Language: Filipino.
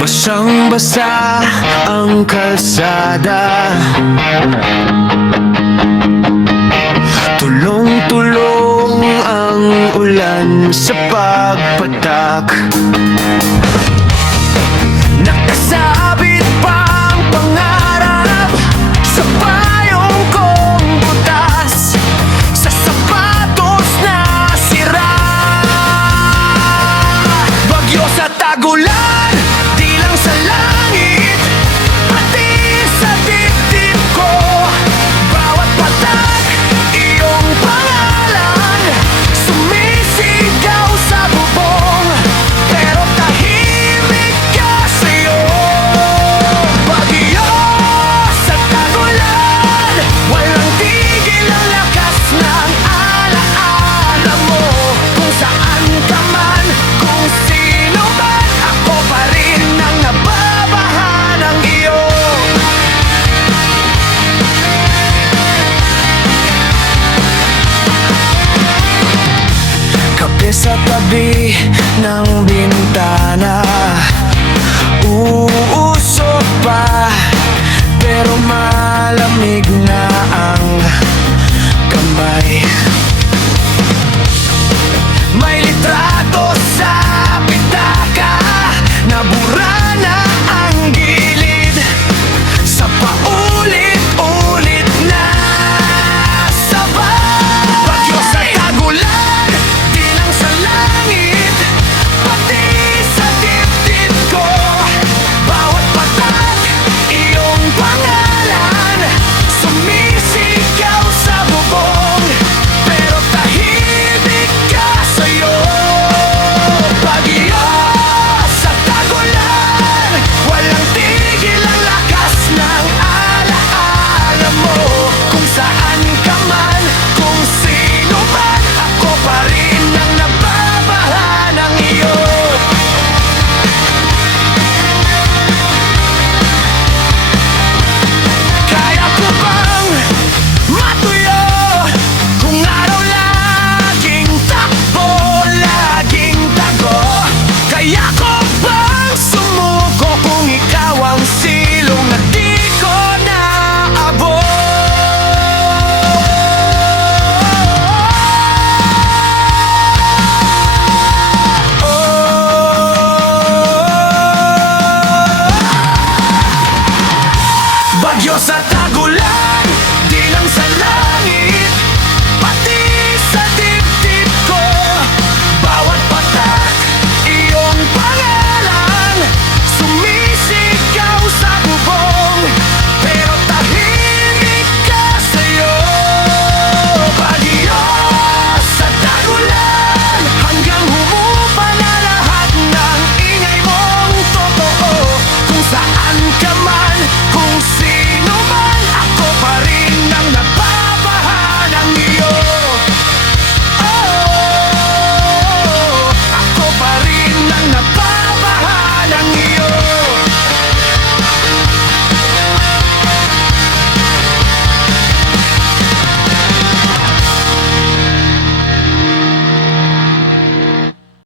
Basang-basa ang kalsada, tulong-tulong ang ulan sa pagpatak. Nakasabit pang pangarap sa payong kong butas, sa sapatos na sira. Bagyo sa tagulan, di lang sa langit, pati sa dibdib ko. Bawat patak, iyong pangalan, sumisigaw sa bubong, pero tahimik ka sa'yo. Bagyo sa tagulan, walang tigil ang lakas ng alaala mo. Kung saan ka man, kung sino man, ako pa rin ang nababaha ng iyo. Kape sa tabi ng bintana, uusok pa, pero malamig na